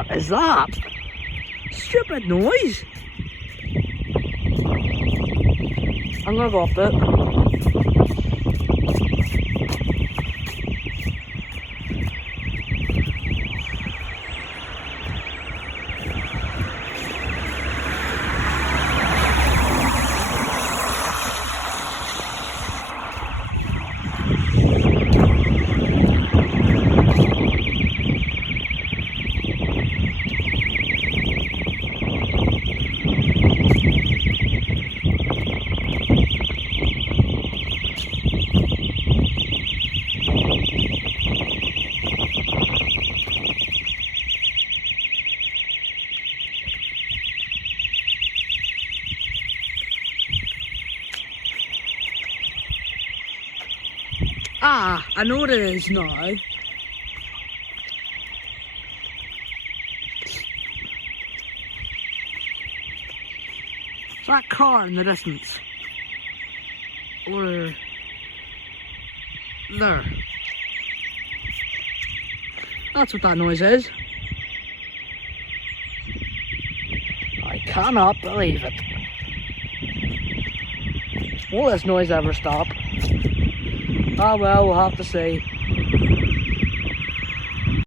What is that? Stupid noise. I'm gonna go up it. Ah, I know what it is now. It's that car in the distance. Or there. That's what that noise is. I cannot believe it. Will this noise ever stop? Ah well, we'll have to see.